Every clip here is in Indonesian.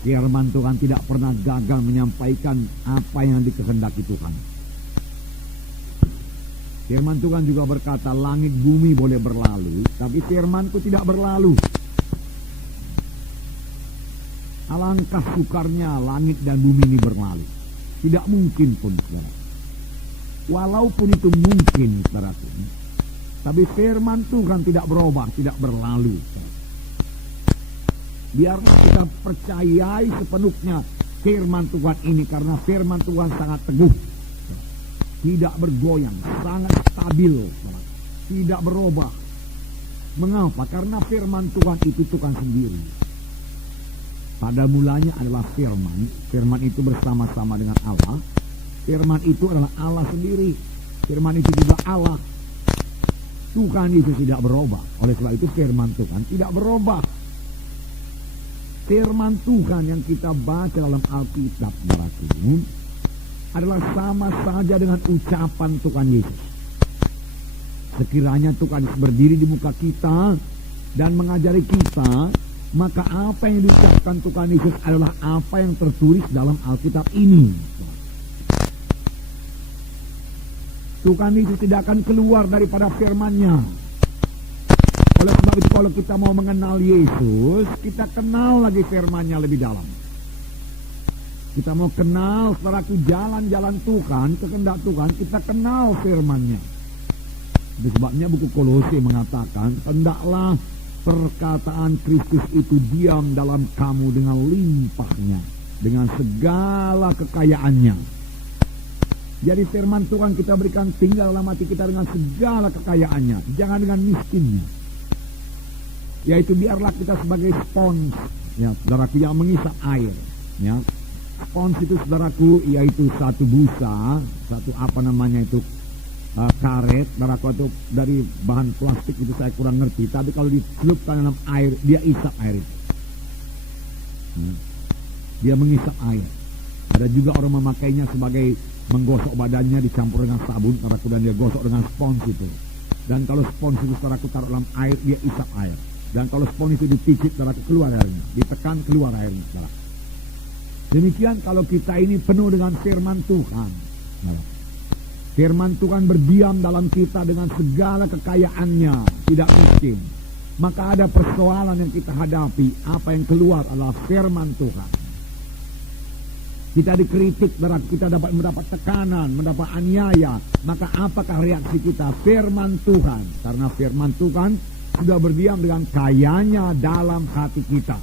Firman Tuhan tidak pernah gagal menyampaikan apa yang dikehendaki Tuhan. Firman Tuhan juga berkata, langit bumi boleh berlalu, tapi firman-Ku tidak berlalu. Alangkah sukarnya langit dan bumi ini berlalu. Tidak mungkin pun, saudara. Walaupun itu mungkin, saudara, tapi firman Tuhan tidak berubah, tidak berlalu. Biarlah kita percayai sepenuhnya firman Tuhan ini, karena firman Tuhan sangat teguh, tidak bergoyang, sangat stabil, tidak berubah. Mengapa? Karena firman Tuhan itu Tuhan sendiri. Pada mulanya adalah firman. Firman itu bersama-sama dengan Allah. Firman itu adalah Allah sendiri. Firman itu juga Allah. Tuhan itu tidak berubah. Oleh sebab itu firman Tuhan tidak berubah. Firman Tuhan yang kita baca dalam Alkitab adalah sama saja dengan ucapan Tuhan Yesus. Sekiranya Tuhan Yesus berdiri di muka kita dan mengajari kita, maka apa yang diucapkan Tuhan Yesus adalah apa yang tertulis dalam Alkitab ini. Tuhan Yesus tidak akan keluar daripada firman-Nya. Oleh sebab itu kalau kita mau mengenal Yesus, kita kenal lagi firman-Nya lebih dalam. Kita mau kenal saudaraku jalan-jalan Tuhan, kehendak Tuhan, kita kenal firman-Nya. Itu sebabnya buku Kolose mengatakan, hendaklah perkataan Kristus itu diam dalam kamu dengan limpahnya, dengan segala kekayaannya. Jadi firman Tuhan kita berikan tinggal dalam hati kita dengan segala kekayaannya, jangan dengan miskinnya. Yaitu biarlah kita sebagai spons, ya saudaraku, yang mengisap air, ya. Spons itu saudaraku yaitu satu busa, satu karet, saudaraku, atau dari bahan plastik itu saya kurang ngerti, tapi kalau dicelupkan dalam air, dia isap air itu. Dia mengisap air. Ada juga orang memakainya sebagai menggosok badannya dicampur dengan sabun, saudaraku, dan dia gosok dengan spons itu. Dan kalau spons itu saudaraku taruh dalam air, dia isap air. Dan kalau spons itu dipicit, saudaraku, keluar airnya, ditekan keluar airnya, saudaraku. Demikian kalau kita ini penuh dengan firman Tuhan. Firman Tuhan berdiam dalam kita dengan segala kekayaannya, tidak miskin. Maka ada persoalan yang kita hadapi, apa yang keluar adalah firman Tuhan. Kita dikritik, kita dapat mendapat tekanan, mendapat aniaya. Maka apakah reaksi kita? Firman Tuhan. Karena firman Tuhan sudah berdiam dengan kayanya dalam hati kita.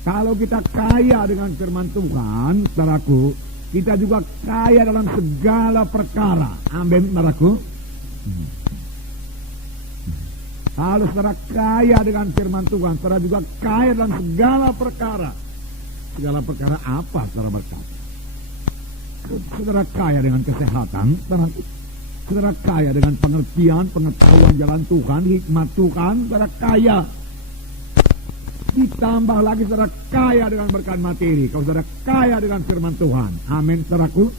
Kalau kita kaya dengan firman Tuhan, saudaraku, kita juga kaya dalam segala perkara. Amin, saudaraku. Kalau saudara kaya dengan firman Tuhan, saudara juga kaya dalam segala perkara. Segala perkara apa, saudara berkata? Saudara kaya dengan kesehatan, saudara kaya dengan pengertian, pengetahuan jalan Tuhan, hikmat Tuhan, saudara kaya. Ditambah lagi saudara kaya dengan berkat materi. Kalau saudara kaya dengan firman Tuhan. Amin, saudaraku.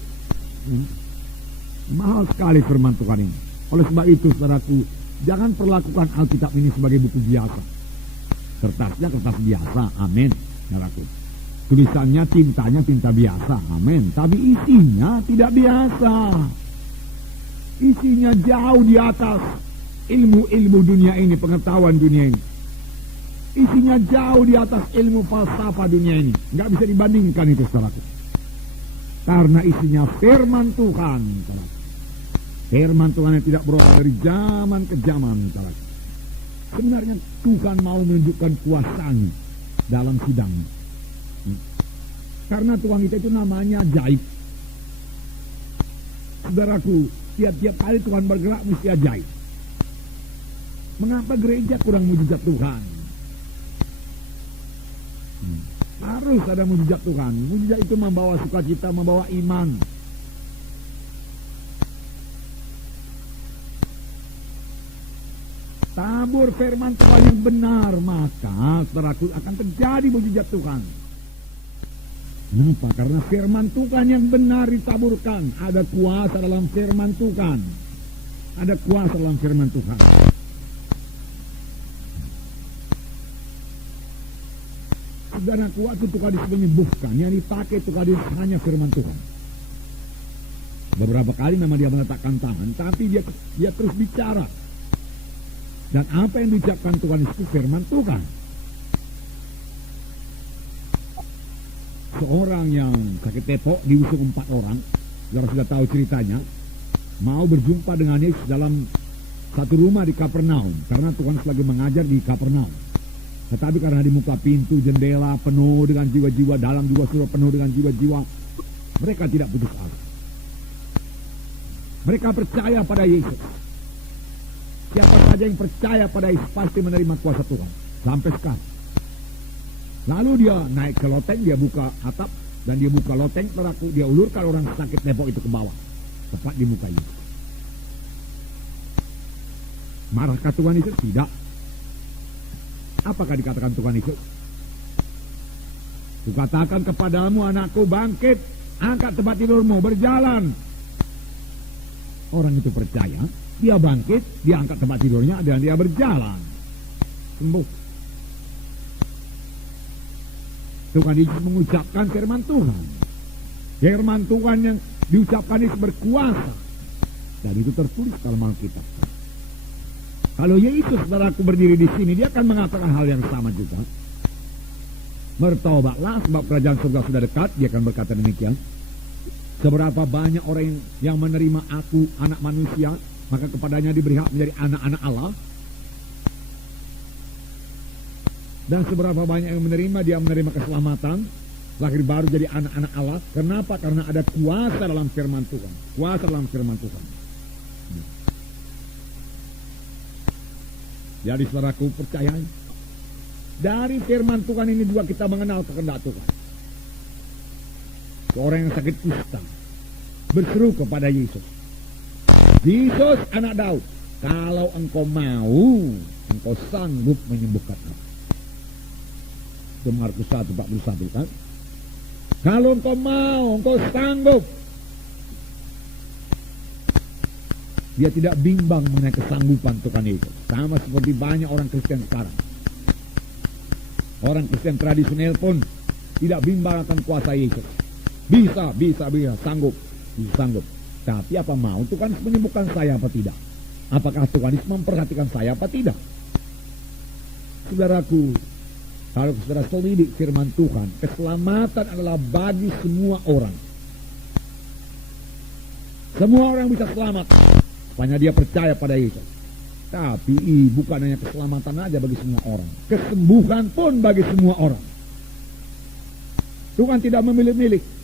Mahal sekali firman Tuhan ini. Oleh sebab itu, saudaraku, jangan perlakukan Alkitab ini sebagai buku biasa. Kertasnya kertas biasa. Amin, saudaraku. Tulisannya, tintanya tinta biasa. Amin. Tapi isinya tidak biasa. Isinya jauh di atas ilmu-ilmu dunia ini, pengetahuan dunia ini. Isinya jauh di atas ilmu falsafah dunia ini. Nggak bisa dibandingkan itu, saudaraku. Karena isinya firman Tuhan, saudaraku. Firman Tuhan yang tidak berubah dari zaman ke zaman, saudaraku. Sebenarnya Tuhan mau menunjukkan kuasanya dalam sidang. Karena Tuhan kita itu namanya ajaib. Saudaraku, tiap-tiap kali Tuhan bergerak mesti ajaib. Mengapa gereja kurang mujizat Tuhan? Harus ada mujizat Tuhan. Mujizat itu membawa sukacita, membawa iman. Tabur firman Tuhan yang benar, maka saudaraku akan terjadi mujizat Tuhan. Kenapa? Karena firman Tuhan yang benar ditaburkan. Ada kuasa dalam firman Tuhan. Ada kuasa dalam firman Tuhan. saudaraku, waktu Tuhan Yesus menyembuhkan, yang dipakai Tuhan Yesus hanya firman Tuhan. Beberapa kali memang dia meletakkan tangan, tapi dia terus bicara. Dan apa yang diucapkan Tuhan itu firman Tuhan. Seorang yang sakit tepok diusung 4 orang, saudara sudah tahu ceritanya, mau berjumpa dengan Yesus dalam satu rumah di Kapernaum, karena Tuhan lagi mengajar di Kapernaum. Tetapi karena di muka pintu jendela penuh dengan jiwa-jiwa, dalam juga sudah penuh dengan jiwa-jiwa, mereka tidak putus asa. Mereka percaya pada Yesus. Siapa saja yang percaya pada Yesus pasti menerima kuasa Tuhan. Sampai sekarang. Lalu dia naik ke loteng, dia buka atap, dan dia buka loteng, dia ulurkan orang sakit tepok itu ke bawah. Tepat di muka Yesus. Marahkah Tuhan Yesus? Tidak. Apakah dikatakan Tuhan Yesus? Kukatakan kepadamu, anakku, bangkit, angkat tempat tidurmu, berjalan. Orang itu percaya, dia bangkit, dia angkat tempat tidurnya, dan dia berjalan. Sembuh. Tuhan Yesus mengucapkan firman Tuhan. Firman Tuhan yang diucapkan itu berkuasa. Dan itu tertulis dalam Alkitab. Kalau Yesus, saudaraku, berdiri di sini, dia akan mengatakan hal yang sama juga. Bertobatlah sebab kerajaan surga sudah dekat. Dia akan berkata demikian. Seberapa banyak orang yang menerima aku, anak manusia, maka kepadanya diberi hak menjadi anak-anak Allah. Dan seberapa banyak yang menerima, dia menerima keselamatan, lahir baru jadi anak-anak Allah. Kenapa? Karena ada kuasa dalam firman Tuhan. Kuasa dalam firman Tuhan. Jadi saudaraku, percaya. Dari firman Tuhan ini juga kita mengenal kehendak Tuhan. Orang yang sakit kusta berseru kepada Yesus. Yesus, anak Daud, kalau engkau mau, engkau sanggup menyembuhkan aku. Itu Markus 1:41 kan? Kalau engkau mau, engkau sanggup. Dia tidak bimbang mengenai kesanggupan Tuhan Yesus. Sama seperti banyak orang Kristen sekarang. Orang Kristen tradisional pun tidak bimbang akan kuasa Yesus. Bisa, sanggup. Tapi apa mau Tuhan menyembuhkan saya apa tidak? Apakah Tuhan memperhatikan saya apa tidak? Saudaraku, kalau saudara selidik firman Tuhan, keselamatan adalah bagi semua orang. Semua orang bisa selamat, hanya dia percaya pada Yesus. Tapi bukan hanya keselamatan aja bagi semua orang, kesembuhan pun bagi semua orang. Tuhan tidak memilih-milih.